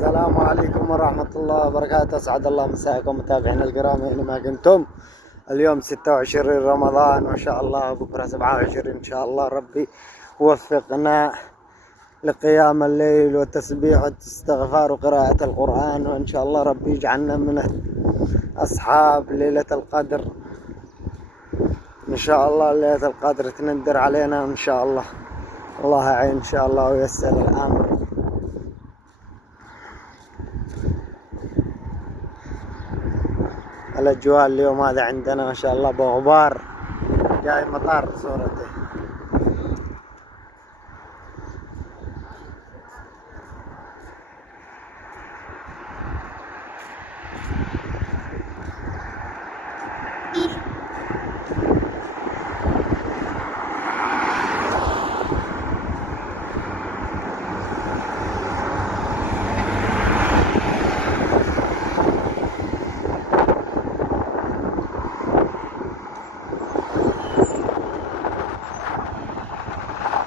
السلام عليكم ورحمة الله وبركاته. أسعد الله مساءكم متابعينا الكرام أينما كنتم. اليوم 26 رمضان ما شاء الله، بكرة 27 إن شاء الله. ربي وفقنا لقيام الليل والتسبيح والاستغفار وقراءة القرآن، وإن شاء الله ربي يجعلنا من أصحاب ليلة القدر إن شاء الله. ليلة القدر تندر علينا إن شاء الله. الله يعين إن شاء الله ويسر الأمر. الأجواء اليوم هذا عندنا ما شاء الله بغبار، جاي مطار صورته.